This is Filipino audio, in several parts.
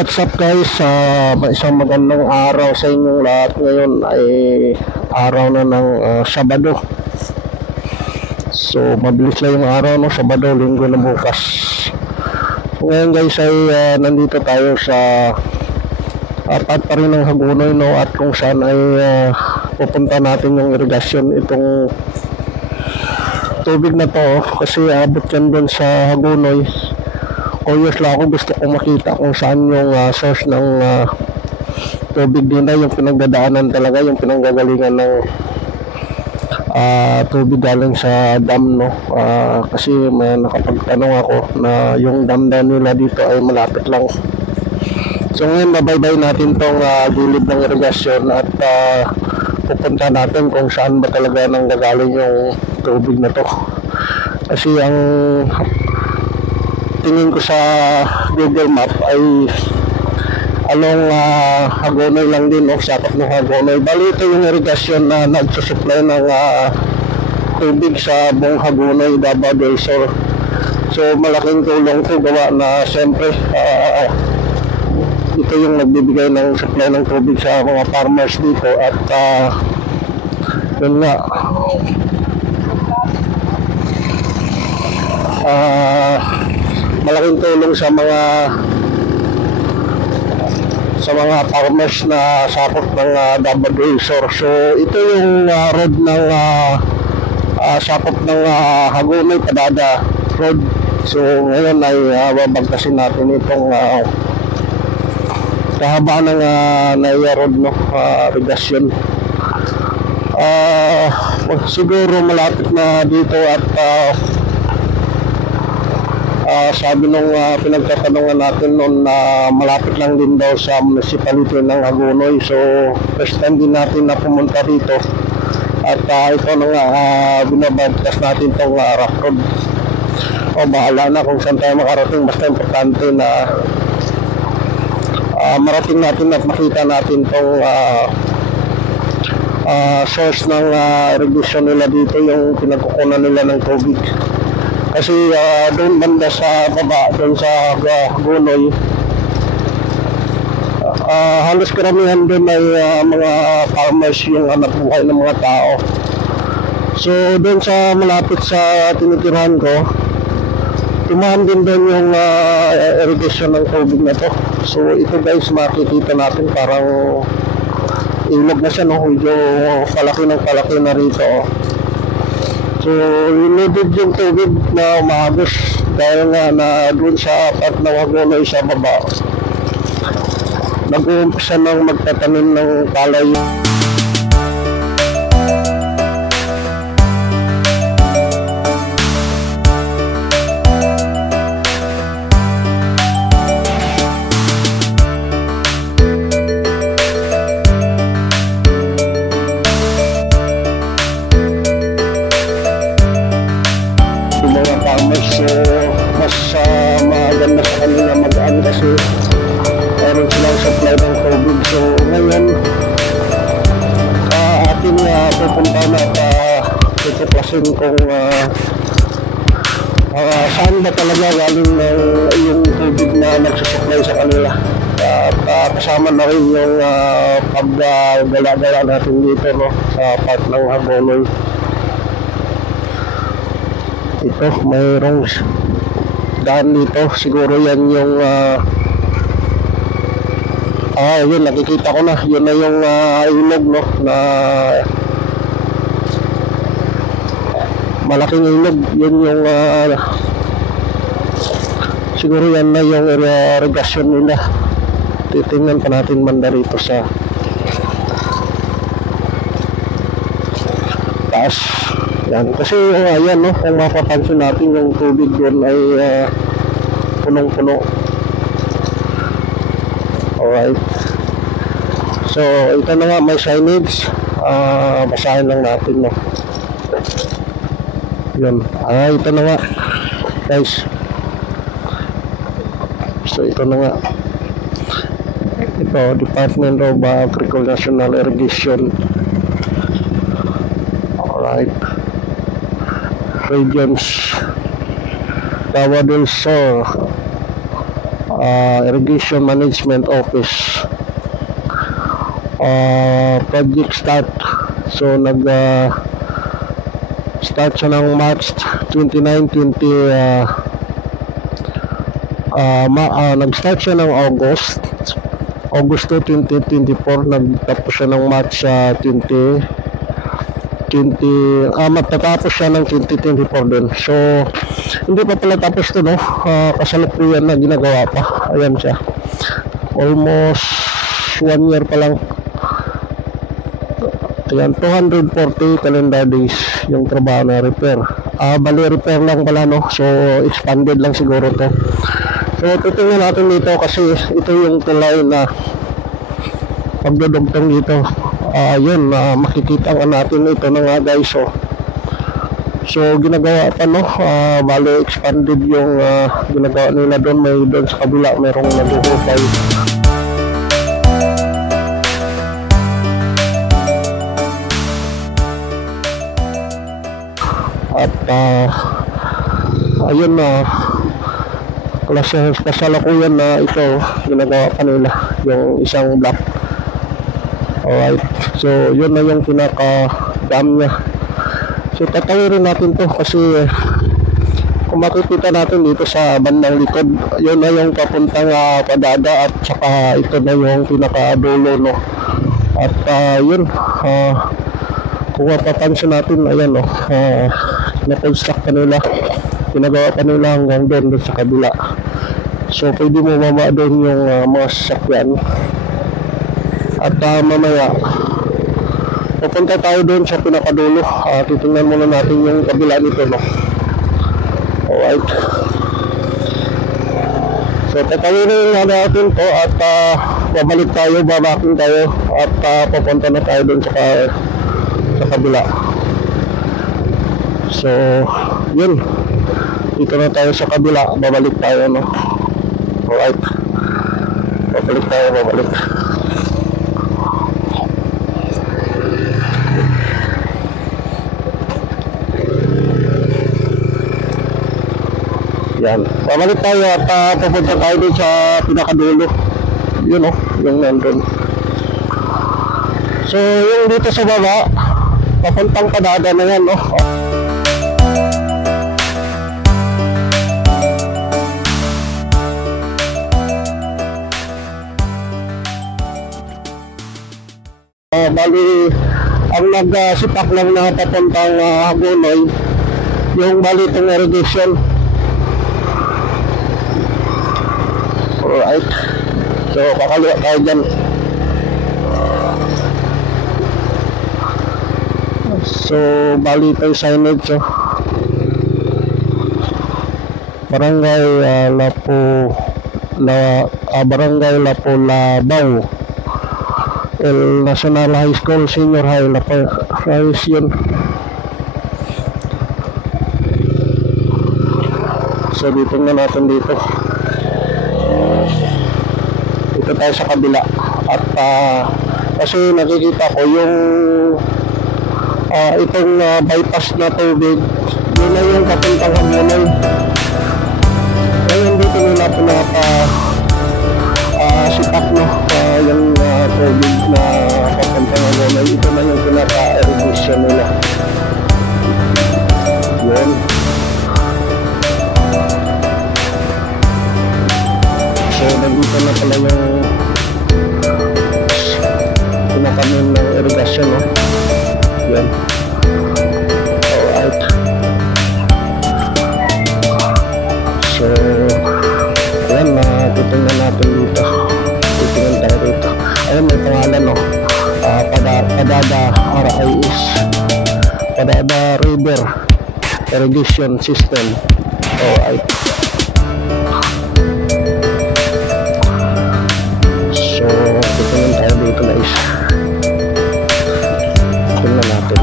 what's up guys? Isang magandang araw sa inyong lahat. Ngayon ay araw na ng Sabado. So mabilis lang yung araw, no? Sabado, linggo na bukas. So ngayon guys ay nandito tayo sa part pa rin ng Hagonoy, no? At kung saan ay pupunta natin yung irigasyon itong tubig na to, kasi abot yan dun sa Hagonoy. Curious lang ako, gusto kong makita kung saan yung source ng tubig nila, yung pinagdadaanan talaga, yung pinanggagalingan ng tubig galing sa dam, no? Kasi may nakapagtanong ako na yung dam nila dito ay malapit lang. So ngayon babaybay natin tong gilid ng irigasyon at pupunta natin kung saan ba talaga nanggagaling yung tubig na to. Kasi ang tingin ko sa Google Map ay along Hagonoy lang din, no? Sakop ng Hagonoy. Bali ito yung irigasyon na nagsusupply ng tubig sa buong Hagonoy, Davao del Sur. So malaking tulong ito, gawa na siyempre ito yung nagbibigay ng supply ng tubig sa mga farmers dito. At yun nga, malaking tulong sa mga farmers na sakop ng Davao del Sur. So ito yung road ng sakop ng Hagonoy Padada Road. So ngayon ay babagtasin natin itong kahaba ng Naya Road, no? Irigasyon. Siguro malapit na dito at sabi nung pinagtatanungan natin noon na malapit lang din daw sa municipality ng Hagonoy. So first time din natin na pumunta dito at ito na nga, binabagtas natin itong rough road. O bahala na kung saan tayo makarating, basta importante na marating natin at makita natin itong source ng irrigation nila dito, yung pinagkukunan nila ng tubig. Kasi doon banda sa baba, doon sa Hagonoy, halos karamihan doon ay mga farmers yung hanap buhay ng mga tao. So doon sa malapit sa tinitirahan ko, tumahan din doon yung irrigation ng tubig na to. So ito guys, makikita natin parang ilog na siya, no? Medyo palaki na rito, oh. So inubig yung tubig na umagos dahil nga na doon sa part ng Hagonoy sa baba nag-uumpisa ng magtatanim ng palay. So mas maganda sa kanila mag-aan kasi meron silang supply ng tubig. So ngayon ating pupunta na at tutuklasin kung saan ba talaga galing yung tubig na nagsusupply sa kanila. At kasama na rin yung paggala-gala natin dito, no? Sa part ng Hagonoy. Ito, mayroong daan dito. Siguro yan yung yun, nakikita ko na. Yun na yung ilog, no? Na malaking ilog. Yun yung siguro yan na yung irrigation nila. Titingnan pa natin banda rito sa taas. Yan. Kasi ayan, no, kung mapapansin natin yung tubig doon ay punong-puno. Alright. So ito na nga, may signage. Basahin lang natin, no. Yan. Ito na nga guys. So ito na nga. Ito, Department of Agricultural National Irrigation. Alright. Regions Davao del Sur. Irrigation Management Office. Project start. So start siya ng March 29, nag-start siya ng August 2, 2024. Nagtapos siya ng March 2020. Matatapos siya ng 2024 din. So hindi pa pala tapos to, no? Kasalukuyan na ginagawa pa. Ayan siya, almost 1 year pa lang. Ayan, 240 calendar days yung trabaho na repair. Bali repair lang pala, no? So expanded lang siguro to. So titingnan natin dito kasi ito yung tulay na pagdudugtong dito. Yun, makikita nga natin ito na nga, guys. So ginagawa pa, no? Bali expanded yung ginagawa nila doon. May doon sa kabila merong naguhukay. At ayun na, kasalukuyan na ito ginagawa pa nila yung isang block. Alright, so yun na yung pinaka dam niya. So tatawirin natin to kasi kung makikita natin dito sa bandang likod, yun na yung papuntang Padada, at saka ito na yung pinaka dulo, no? At yun, kung mapapansin natin, ayan, no, na-construct pa nila, pinagawa pa nila hanggang doon sa kabila. So pwede mo mama doon yung mga sasakyan. At mamaya pupunta tayo doon sa pinakadulo. Titingnan muna natin yung kabila nito, no? Alright, so tatawirin na natin to at babalik tayo, babaking tayo, at pupunta na tayo doon sa kabila. So yun, dito na tayo sa kabila, babalik tayo, no? Alright, babalik. Yan, babalik tayo at pupunta tayo doon sa pinakadulo. Yun, no, yung nandun. So yung dito sa baba papuntang Padada na yan, no? Bali, ang nagsipak lang na papuntang Hagonoy, yung bali itong irrigation. Alright, so kakaliwa tayo dyan. So bali itong signage, Barangay Barangay Lapu-Labaw, El Nacional High School, Senior High, Lapu-Labaw yun. So dito na natin dito. Dito tayo sa kabila. At kasi nakikita ko yung itong bypass na tubig, yun na yung papuntang Hagonoy. Ngayon dito nila sipak, no? Yung tubig na papuntang Hagonoy, ito na yung pinaka-irrigation nila. Yun. So nandito na pala yung pinakamin ng irrigation, no? Yan. Alright. So ayan, titingnan natin dito. Titingnan tayo dito. Ayan, may pangalan, no? Padada RIS, Padada River Irrigation System. Alright. So titingnan tayo dito, guys. Tingnan natin.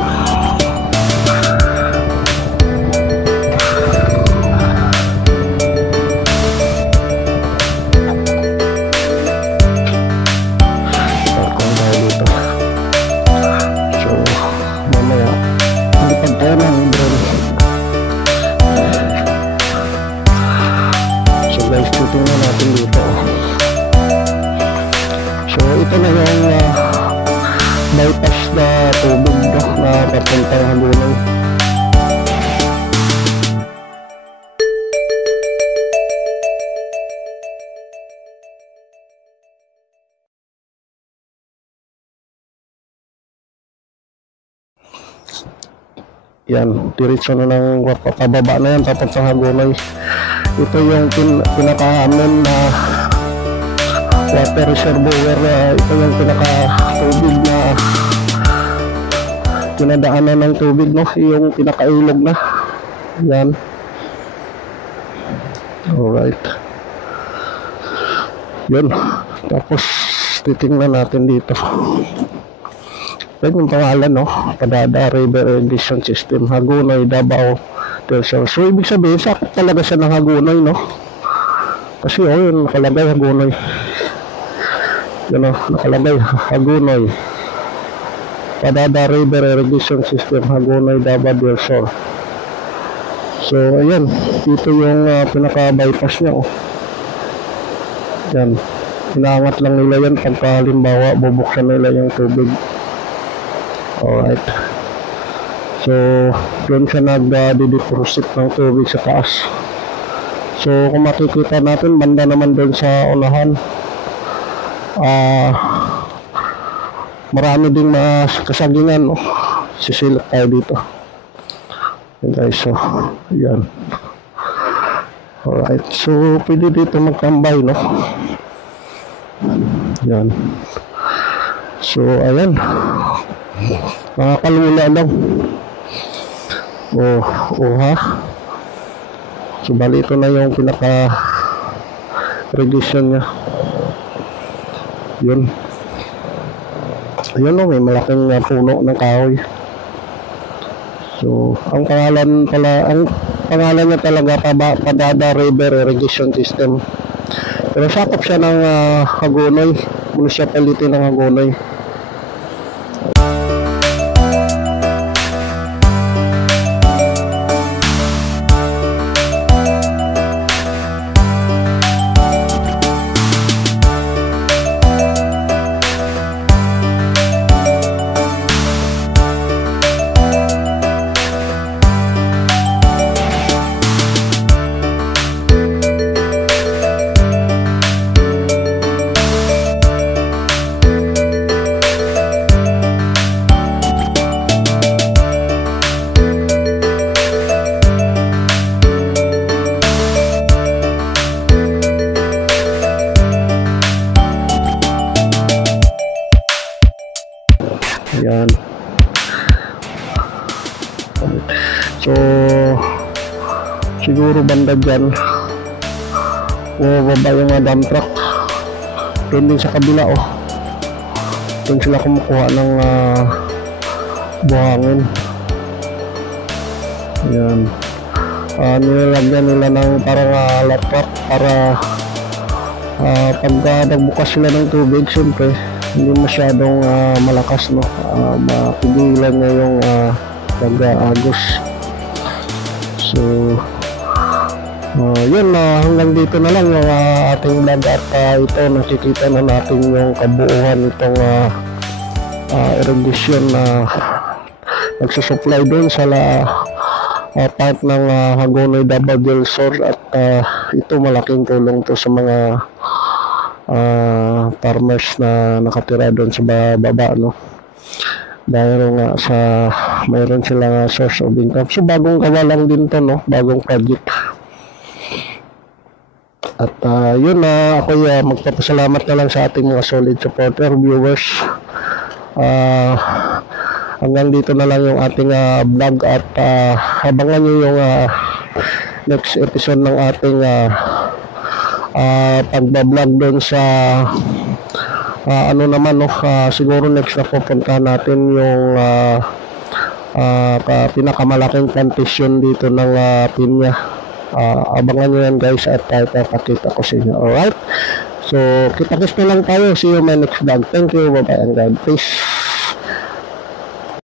So mamaya lipad tayo ng drone. ito na yung bypass na tubig na papuntang Hagonoy. Yan, diretso na lang pababa na yan papuntang Hagonoy. Ito yung pinaka-amin na water reservoir. Ito yung pinaka-tubig na pinadaanan ng tubig, no? Yung pinaka-ilog na. Yan. Alright. Yun. Tapos titingnan natin dito. Yan yung pangalan, no? Padada River Irrigation System, Hagonoy, Davao del Sur. So ibig sabihin sakop talaga siya ng Hagonoy, no? Kasi yun nakalagay Hagonoy. Yun, no? Nakalagay Hagonoy, Padada River Irrigation System, Hagonoy, Davao del Sur. So ayan, dito yung pinaka-bypass niya, oh. Yan, inaangat lang nila yan pagka halimbawa bubuksan nila yung tubig. Alright. So, doon siya nag-deposit ng tubig sa taas. So, kung makikita natin, banda naman doon sa unahan, marami ding kasagingan, no? Sisilip tayo dito. Yan guys, so, yan. Alright. So, pwede dito magtambay, no? Yan. So, ayan. Nakakalula lang. Ha. So bali ito na yung pinaka reduction nya. Yun. Ayun, no, may malaking puno ng kahoy. So ang pangalan niya talaga Padada River Irrigation System. Pero sakop siya ng Hagonoy, municipality ng Hagonoy. Yan. So siguro banda dyan baba yung dump truck. Doon din sa kabila, oh. Doon sila kumukuha ng buhangin. Yan. Nilalagyan nila ng parang laptop para pagka nagbukas sila ng tubig, siyempre hindi masyadong malakas, no? Mapigilan niya yung pag-agos. So yun, hanggang dito na lang yung ating vlog at ito nakikita na natin yung kabuuan itong irrigation na nagsusupply doon sa part ng Hagonoy, Davao del Sur. At ito malaking tulong to sa mga farmers na nakatira doon sa baba, no? Dahil nga sa mayroon silang source of income. So bagong gawa lang din to, no? Bagong project. At yun, ako magpapasalamat na lang sa ating mga solid supporter, viewers. Hanggang dito na lang yung ating vlog at abangan nyo yung next episode ng ating pagbablog doon sa ano naman, no? Siguro next na pupuntahan natin yung pinakamalaking plantation dito ng pinya. Abangan nyo yan guys at pakita ko sa inyo. Alright, so kita-kits na lang tayo. See you in my next vlog. Thank you, bye bye and God bless.